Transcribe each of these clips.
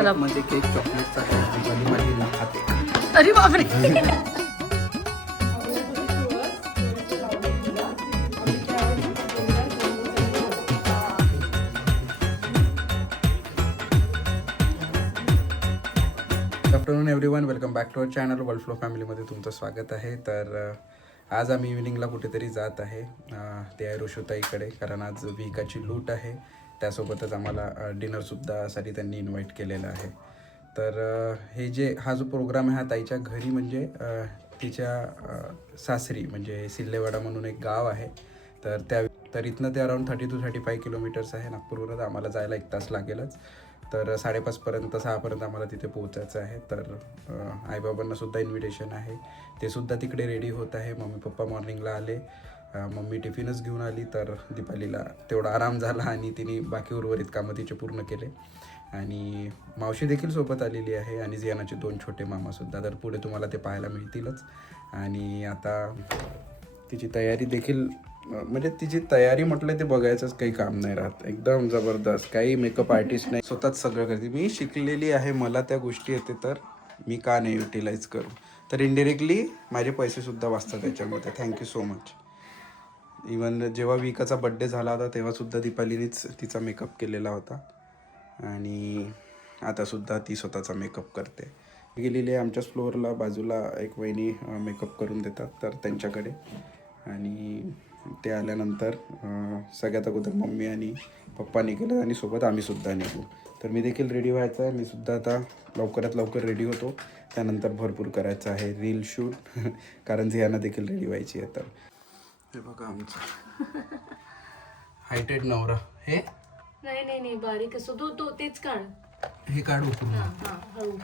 मध्ये केक चॉकलेटचा आहे आणि माझी ना खाते. अरे बापरे. Good afternoon everyone, welcome back to our channel world flow फॅमिलीमध्ये तुमचं स्वागत आहे. तर आज आम्ही इव्हिनिंगला कुठेतरी जात आहे. ते आहे ऋषुताईकडे, कारण आज विकाची लूट आहे. त्यासोबतच आम्हाला डिनरसुद्धा साठी त्यांनी इन्व्हाइट केलेलं आहे. तर हा जो प्रोग्राम आहे हा ताईच्या घरी, म्हणजे तिच्या सासरी, म्हणजे सिल्लेवाडा म्हणून एक गाव आहे. तर इथनं ते अराऊंड 30 to 35 किलोमीटर्स आहे. नागपूरवरून आम्हाला जायला 1 तास लागेलच. तर 5:30पर्यंत 6पर्यंत आम्हाला तिथे पोहोचायचं आहे. तर आईबाबांनासुद्धा इन्व्हिटेशन आहे, ते सुद्धा तिकडे रेडी होत आहे. मम्मी पप्पा मॉर्निंगला आले, मम्मी टिफिनच घेऊन आली. तर दीपालीला तेवढा आराम झाला आणि तिने बाकी उर्वरित कामं तिचे पूर्ण केले. आणि मावशी देखील सोबत आलेली आहे आणि जियानाचे 2 छोटे मामासुद्धा. तर पुढे तुम्हाला ते पाहायला मिळतीलच. आणि आता तिची तयारी देखील, म्हणजे तिची तयारी म्हटलं ते बघायचंच काही काम नाही राहत. एकदम जबरदस्त, काही मेकअप आर्टिस्ट नाही, स्वतःच सगळं करते. मी शिकलेली आहे, मला त्या गोष्टी येते, तर मी का नाही युटिलाइज करू. तर इनडिरेक्टली माझे पैसेसुद्धा वाचतात त्याच्यामध्ये. Thank you so much. इवन जेव्हा विकाचा बड्डे झाला होता तेव्हासुद्धा दीपालीनेच तिचा मेकअप केलेला होता आणि आतासुद्धा ती स्वतःचा मेकअप करते. गेलेली आहे आमच्याच फ्लोअरला, बाजूला एक वहिनी मेकअप करून देतात, तर त्यांच्याकडे. आणि ते आल्यानंतर सगळ्यात अगोदर मम्मी आणि पप्पा निघाले आणि सोबत आम्हीसुद्धा निघू. तर मी देखील रेडी व्हायचं आहे. मी सुद्धा आता लवकरात लवकर रेडी होतो. त्यानंतर भरपूर करायचं आहे रील शूट, कारण झियाना देखील रेडी व्हायची आहे. तर हे बघा आमचं हायटेड नवरा. हे नाही बारीक असतो तो तेच काढ. हे काढू पूर्ण. हळू.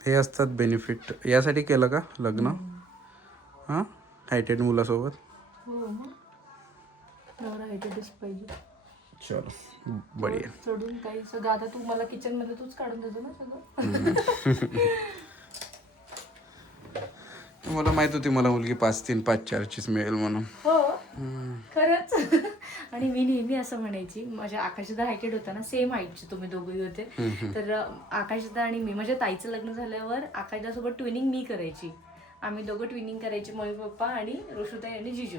हे असतात बेनिफिट. यासाठी केलं का लग्न? हां, हायटेड मुलासोबत. हो मग नवरा हायटेडच पाहिजे. चलो बढिया. चढून काही सगळं आता तू मला किचन मध्ये तूच काढून देतो ना सगळं. मला माहित होती मला मुलगी 5'3", 5'4" मिळेल म्हणून. हो खरंच. आणि मी नेहमी असं म्हणायची, माझ्या आकाशदा हायटेड होता ना, सेम हाईटचे तुम्ही दोघंही होते. तर आकाशदा आणि मी, माझ्या ताईचं लग्न झाल्यावर आकाशदा सोबत ट्विनिंग मी करायची. आम्ही दोघं ट्विनिंग करायची, मम्मी पप्पा आणि ऋषुताई आणि जिजू.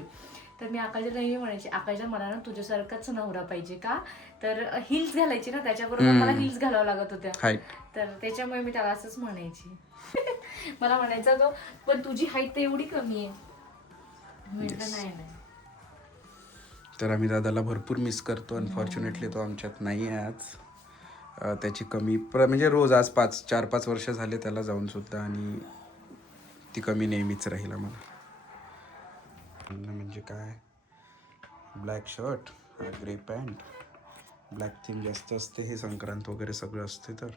तर मी आकाशदा नेहमी म्हणायची, आकाशदा मला ना तुझ्यासारखाच नवरा पाहिजे. का तर हिल्स घालायची ना, त्याच्याबरोबर मला हिल्स घालावं लागत होत्या. तर त्याच्यामुळे मी त्याला असंच म्हणायची. मला म्हणायचा तो, पण तुझी हाईट तर एवढी कमी आहे. म्हटलं नाही. तर आम्ही दादाला भरपूर मिस करतो. अनफॉर्च्युनेटली तो आमच्यात नाही आहे आज. त्याची कमी म्हणजे रोज, आज 4-5 वर्ष झाले त्याला जाऊन सुद्धा, आणि ती कमी नेहमीच राहील आम्हाला. म्हणजे काय, black shirt, grey pant, black theme जास्त असते. हे संक्रांत वगैरे सगळं असते, तर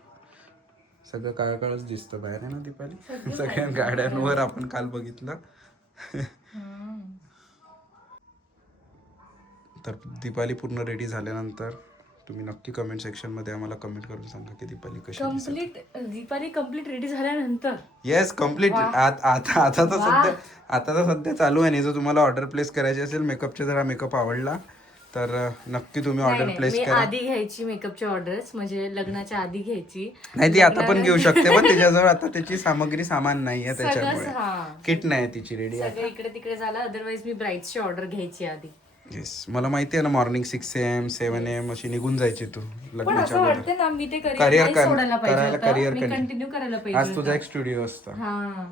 सगळं काळच दिसतं बाहेर आहे ना दीपाली. सगळ्या गाड्यांवर आपण काल बघितलं. तर दीपाली पूर्ण रेडी झाल्यानंतर तुम्ही नक्की कमेंट सेक्शनमध्ये आम्हाला कमेंट करून सांगा की दीपाली कशी दिसते. दीपाली कम्प्लीट रेडी झाल्यानंतर. Yes, complete. आता तर सध्या चालू आहे. जर तुम्हाला ऑर्डर प्लेस करायची असेल मेकअपचे, जर हा मेकअप आवडला तर नक्की तुम्ही ऑर्डर प्लेस करा. आधी घ्यायची मेकअपची ऑर्डर्स, म्हणजे लग्नाच्या आधी घ्यायची. नाही, ती आता पण घेऊ शकते, पण त्याच्याजवळ आता त्याची सामान नाही आहे, त्याच्यामुळे किट नाही तिची रेडी. सगळं इकडे तिकडे झालं. अदरवाईज मी ब्राईड्सची ऑर्डर घ्यायची आधी. येस, मला माहिती आहे ना, मॉर्निंग 6 AM 7 AM अशी निघून जायची तू लग्नाच्या वाटते ना, मी ते करिअर कंटिन्यू करायला पाहिजे. आज तुझा एक स्टुडिओ असता. हा,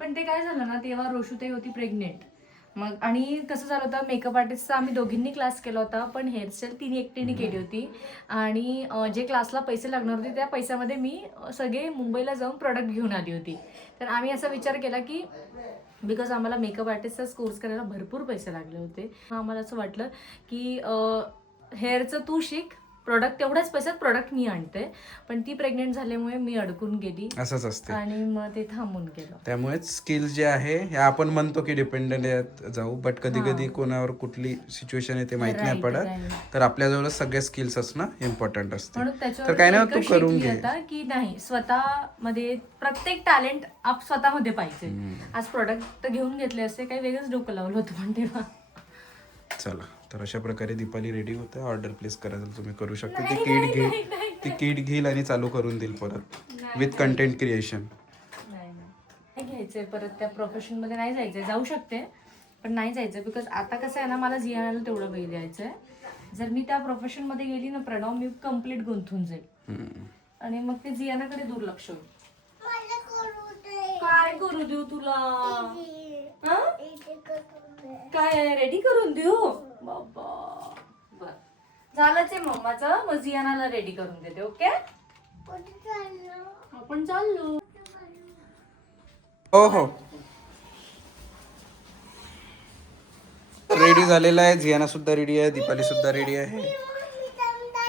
पण ते काय झालं ना, तेव्हा रोशुताई होती प्रेग्नेंट. मग आणि कसं झालं होतं, मेकअप आर्टिस्टचा आम्ही दोघींनी क्लास केला होता, पण हेअरस्टाईल तिने एकटीने केली होती. आणि जे क्लासला पैसे लागणार होते त्या पैशामध्ये मी सगळे मुंबईला जाऊन प्रोडक्ट घेऊन आली होती. तर आम्ही असा विचार केला की, बिकॉज आम्हाला मेकअप आर्टिस्टचाच कोर्स करायला भरपूर पैसे लागले होते. आम्हाला असं वाटलं की हेअरचं तू शिक, प्रोडक्ट तेवढ्याच पैशात प्रोडक्ट मी आणते. पण ती प्रेग्नेंट झाल्यामुळे मी अडकून गेली. असंच असते. आणि मग ते थांबून गेलं. त्यामुळेच स्किल्स जे आहे हे आपण म्हणतो की डिपेंडंट जाऊ, बट कधी कधी कोणावर कुठली सिच्युएशन आहे ते माहित नाही पडत. तर आपल्याजवळ सगळे स्किल्स असणं इम्पॉर्टंट असते. तर काय ना, तू करून घे की नाही, स्वतःमध्ये प्रत्येक टॅलेंट आप स्वतःमध्ये पाहिजे. आज प्रोडक्ट घेऊन घेतले असते, काही वेगळंच डोकं लावलं होतं पण तेव्हा. चला तर अशा प्रकारे दीपाली रेडी होते. ऑर्डर प्लेस करायचं तुम्ही करू शकता. ती किट घेईल, ती किट घेईल आणि चालू करून देईल परत विथ कंटेंट क्रिएशन. नाही घ्यायचंय परत त्या प्रोफेशन मध्ये नाही जायचंय. जाऊ शकते पण नाही जायचं बिकॉज आता कसं आहे ना, मला जियानाला तेवढं वेळ द्यायचंय. जर मी त्या प्रोफेशन मध्ये गेली ना प्रणव, मी कम्प्लीट गुंतून जाईल आणि मग ते जियानाकडे दुर्लक्ष होईल. काय करू देऊ तुला? काय रेडी करून देऊ बाबा? बर झालंच आहे मम्माचं. मग जियानाला रेडी करून देते. ओके आपण चाललो. हो हो रेडी झालेला आहे. जियाना सुद्धा रेडी आहे, दीपाली सुद्धा रेडी आहे.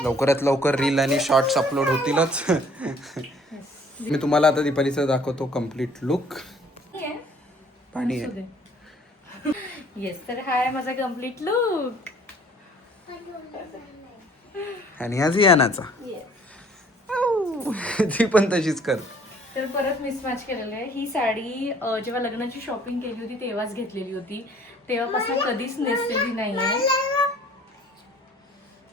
लवकरात लवकर रील आणि शॉर्ट्स अपलोड होतीलच. मी तुम्हाला आता दीपालीचा दाखवतो कम्प्लीट लुक. पाणी आहे. येस तर हा आहे माझा कम्प्लीट लुक. आणि हा जियानाचा. ती पण तशीच कर. तर परत मिसमॅच केलेलं आहे. ही साडी जेव्हा लग्नाची शॉपिंग केली होती तेव्हाच घेतलेली होती. तेव्हापासून कधीच नेसलेली नाहीये.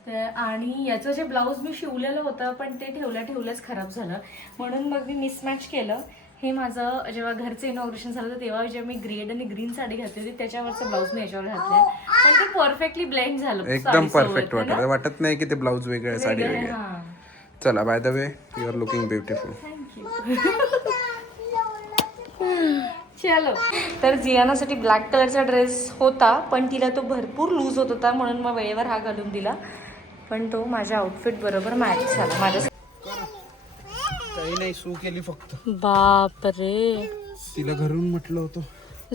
तर आणि याचं जे ब्लाऊज मी शिवलेलं होतं पण ते ठेवल्याच खराब झालं, म्हणून मग मी मिसमॅच केलं. हे माझं जेव्हा घरचं इनॉग्रेशन झालं तेव्हा जेव्हा मी रेड आणि ग्रीन साडी घातली होती त्याच्यावरचं ब्लाऊज मी याच्यावर घातलंय. पण ते परफेक्टली ब्लेंड झालं. एकदम परफेक्ट वाटत नाही की ते ब्लाऊज वेगळं आहे, साडी वेगळी आहे. चला by the way you are looking beautiful. चलो तर जियानासाठी ब्लॅक कलरचा ड्रेस होता पण तिला तो भरपूर लूज होत होता म्हणून मग वेळेवर हा घालून दिला. पण तो माझ्या आउटफिट बरोबर मॅच झाला. माझ्या काही नाही, सू केली फक्त. बापरे, तिला घरून म्हटलं होतं.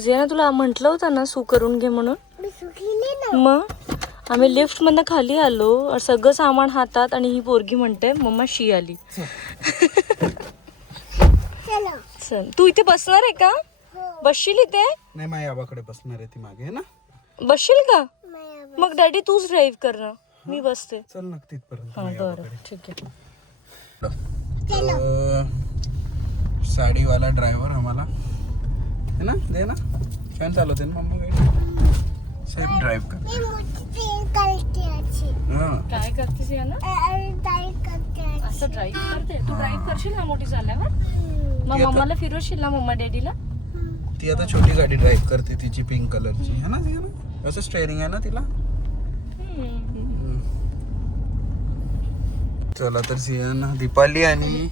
जियाना तुला म्हटलं होतं ना सू करून घे म्हणून. मग आम्ही लिफ्ट मधनं खाली आलो, सगळं सामान हातात आणि ही पोरगी म्हणते मम्मा शी आली. चल तू इथे बसणार आहे का? बसशील इथे? नाही माझ्या आबाकडे बसणार आहे ती मागे आहे ना. बसशील का? मग डॅडी तूच ड्राईव्ह कर ना, मी बसते. चल नक्की तिथपर्यंत. बरं ठीक आहे. साडीवाला ड्रायव्हर आम्हाला है ना, दे ना, छान चालवते ना मम्मा गाडी. साहेब ड्राईव्ह कर. काय करतेस या ना? असं ड्राईव्ह करते तू? ड्राईव्ह करशील ना मोठी झाल्यावर? मग मम्माला फिरवशील ना, मम्मा डॅडीला? ती आता छोटी गाडी ड्राईव्ह करते, तिची पिंक कलरची है ना. असं स्टेअरिंग आहे ना तिला. चला तर सियाना, दीपाली आणि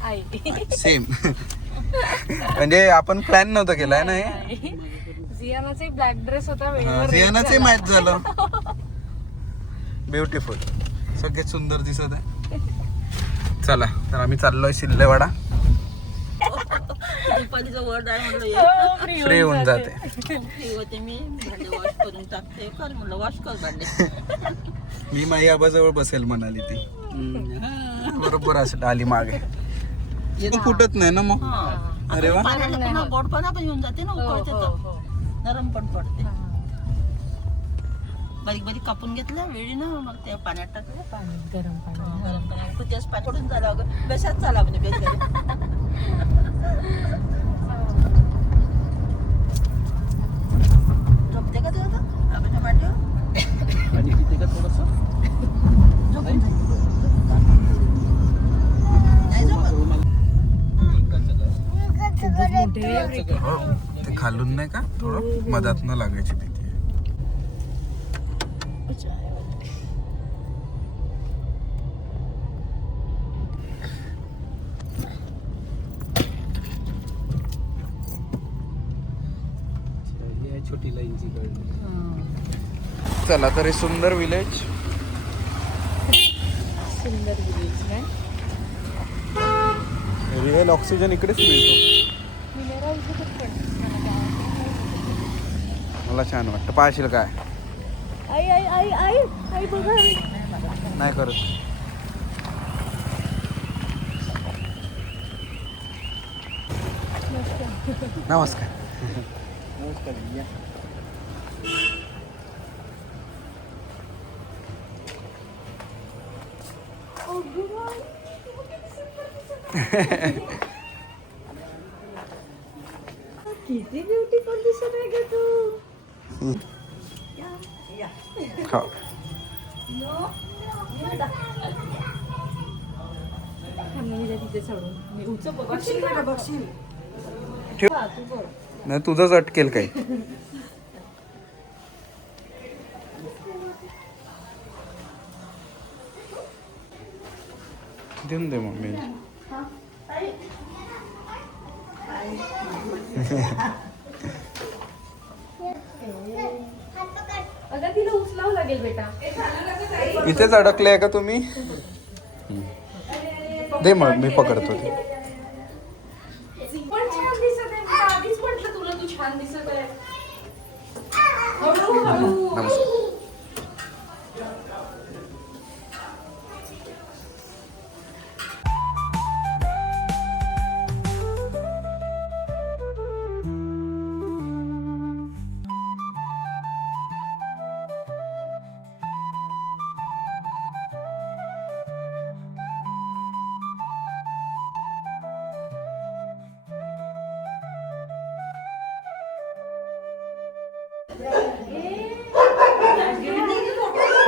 सेम म्हणजे आपण प्लॅन नव्हता केलाय ना हे. जियानाचा ब्लॅक ड्रेस होता, जियानाचे मॅच झालं. ब्युटिफुल, सगळ्यात सुंदर दिसत आहे. चला तर आम्ही चाललोय सिल्लेवाडा. फ्री होऊन जाते. मी माझ्या आबाजवळ बसेल म्हणाली ती. बरोबर असं आली मागे. तू फुटत नाही ना मग. अरे वा, गोडपणा पण येऊन जाते ना, उकळते तर नरम पण पडते. बारीक बारीक कापून घेतलं वेळी ना, मग त्या पाण्यात टाकलं. गरम पाणी. खूप दिवस पाणी पडून झालं अगं, बेसात चाला म्हणजे बेस. झोपते का ते आता आबाच्या मांडीवर? आणि किती का थोडस झोपून जाईल. नाही झोपत. ते खालून नाही का थोडं मधात न लागायची भीती. छोटी लाईनची चला तर हे सुंदर विलेज. सुंदर विलेज ना. रिअल ऑक्सिजन इकडेच मिळतो. मला छान वाटतं. पाहशील काय? आई आई आई आई आई बघा. नाही करत. नमस्कार. किती ब्युटिफुल दिसत आहे ग तू. या. खाओ. तिथे चढून मी बघशील बेटा, बघशील. ठेव. हा, तू बघ. नाही तुझंच अटकेल काही. देऊन दे मम्मी. अगं तिला उचलावं लागेल बेटा. इथेच अडकले का तुम्ही? दे मग मी पकडतो ते. पण छान दिसत आहे. मी आधीच म्हटलं तुला तू छान दिसत आहे. हळूहळू. नमस्कार.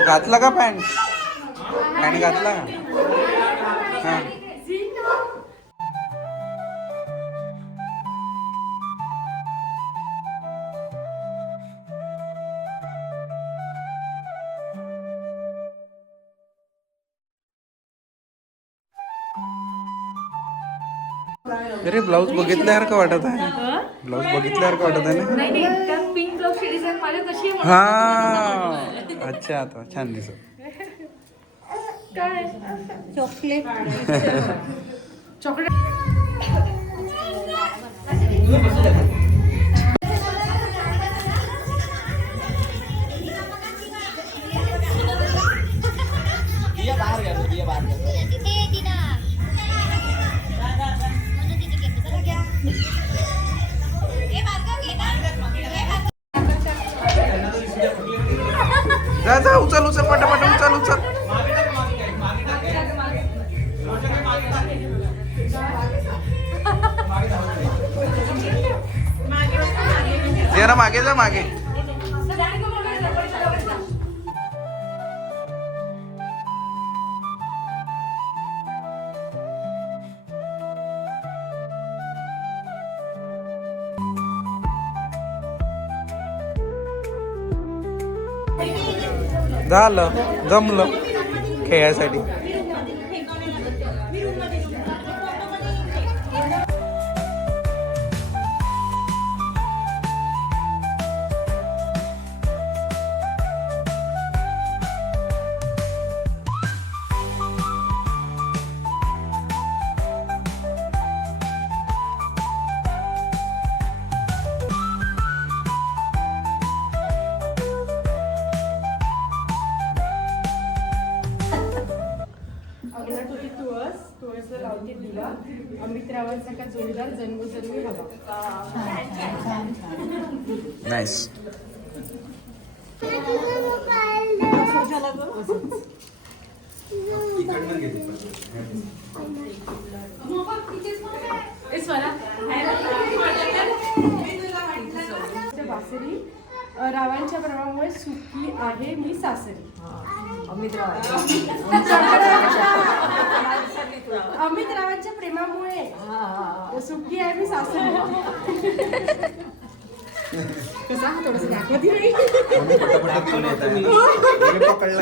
घातला का पॅन्ट? पॅन्ट घातला का? हा. अरे ब्लाऊज बघितल्यासारखं वाटत आहे. ब्लाऊज बघितल्यासारखं वाटत आहे ना. नाही नाही त्या पिंक ब्लाऊजची डिझाईन माझ्या कशी आहे हा अच्छा आता छान दिसत. काय चॉकलेट. चॉकलेट. जा जा उचल उचल पटापट उचल उचल. जरा मागे जा मागे. झालं जमलं खेळायसाठी. तुळसला लावते दिला. अमित रावांचा का जोरदार जन्मोजन्मी हवा. नाईस. बासरी रावांच्या प्रेमामुळे सुखी आहे मी सासरी. अमित राव. अमित रावांच्या प्रेमामुळे सुखी आहे मी सासरी. कसा थोडस दाखवती नाही. पकडला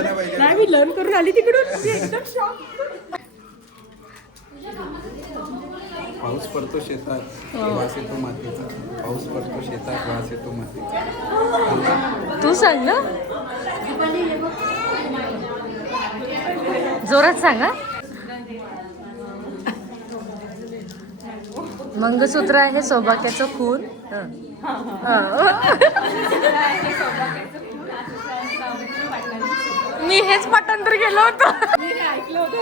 नाही पाहिजे. नाही मी लर्न करून आली तिकडून. मी एकदम शॉक. पाऊस पडतो शेतात वास येतो मातीचा. पाऊस पडतो शेतात वास येतो मातीचा. तू सांग ना. जोरात सांगा. मंगळसूत्र आहे सौभाग्याचं खून. मी हेच पाठांतर केलं होतं. ऐकलं होतं.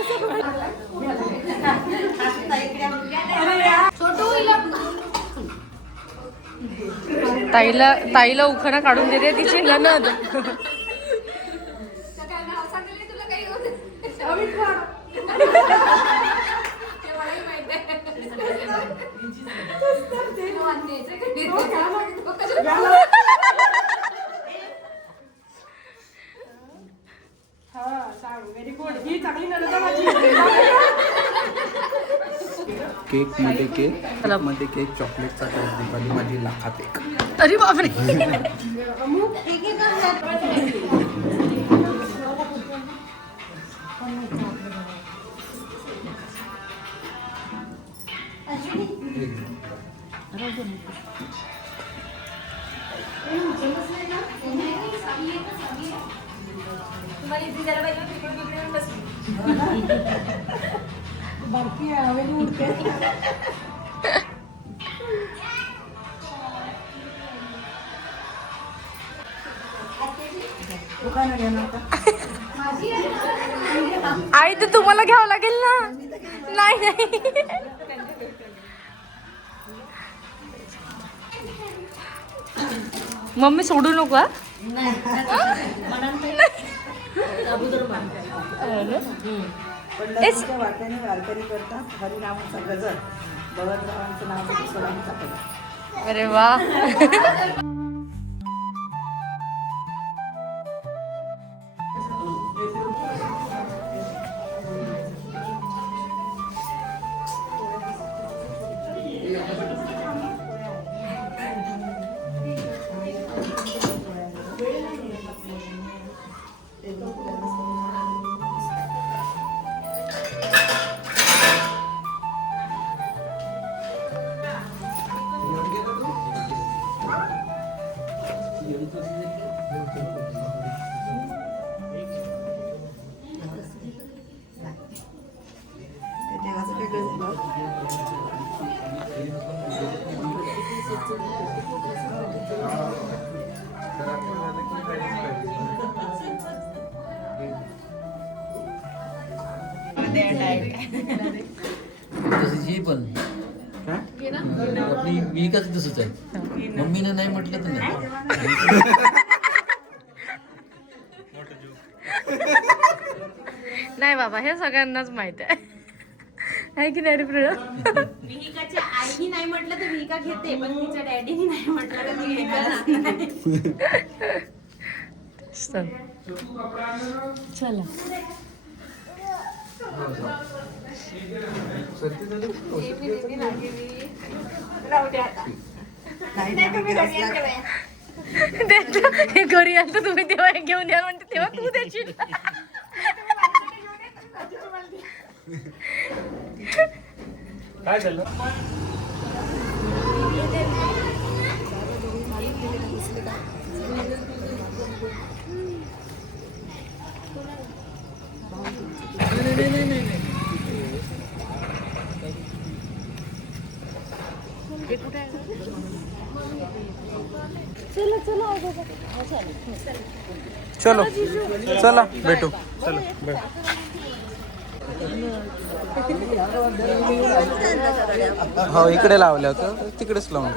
ताईला उखाणा काढून देते तिची ननद. Very good. ही चांगली नणद आहे माझी. केक मध्ये केक चॉकलेटचा केक दीपाली माझी लाखात एक. अरे बापरे. बारकी आहे हवेली उडते. दुकानं घेणार का? आई ते तुम्हाला घ्यावं लागेल ना. नाही नाही. मम्मी सोडू नको हा. पंढरपूरच्या वाटेने वारकरी करतात हरिनामाचा गजर. भगवंतरावांचं नाव घेते सोळांचा पदर. अरे वा. ते देवाचं वेगळं झालं. तसंच पण आपली मी का तसंच आहे. मम्मीनं नाही म्हटलं तर नाही. नाही बाबा हे सगळ्यांनाच माहित आहे की नाही रे प्रिया? विहिकाच्या आईनी नाही म्हटलं तर विहिका घेते, पण तिच्या डॅडीनी नाही म्हटलं तर ती घेणार नाही. चला. हे घरी आलं तर तुम्ही तेव्हा हे घेऊन या म्हणते तेव्हा तू देशील. काय झालं? चलो चला भेटू. चला भेट. हो इकडे लावलं होतं तिकडेच लावून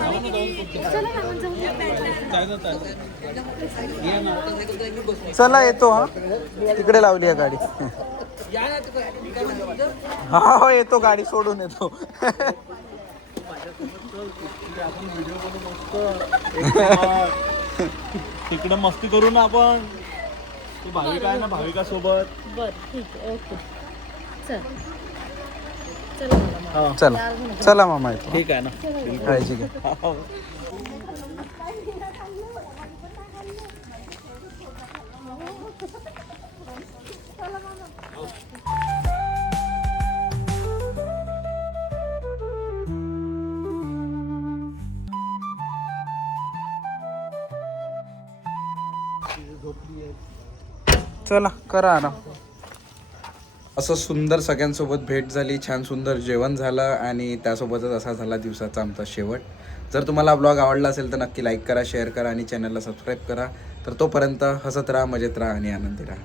चला येतो. हा तिकडे लावली आहे गाडी. हा हो येतो गाडी सोडून येतो. तिकडे मस्ती करू ना आपण. ती भाविका आहे ना, भाविका सोबत. बर ठीक आहे ओके. चल चला चला मामा येतो. ठीक आहे ना. काळजी घ्या. चला करा आराम. असं सुंदर सगळ्यांसोबत भेट झाली, छान सुंदर जेवण झालं आणि त्यासोबतच असा झाला दिवसाचा आमचा शेवट. जर तुम्हाला ब्लॉग आवडला असेल तर नक्की लाईक करा, शेअर करा आणि चॅनलला सबस्क्राईब करा. तर तोपर्यंत हसत राहा, मजेत राहा आणि आनंदी राहा.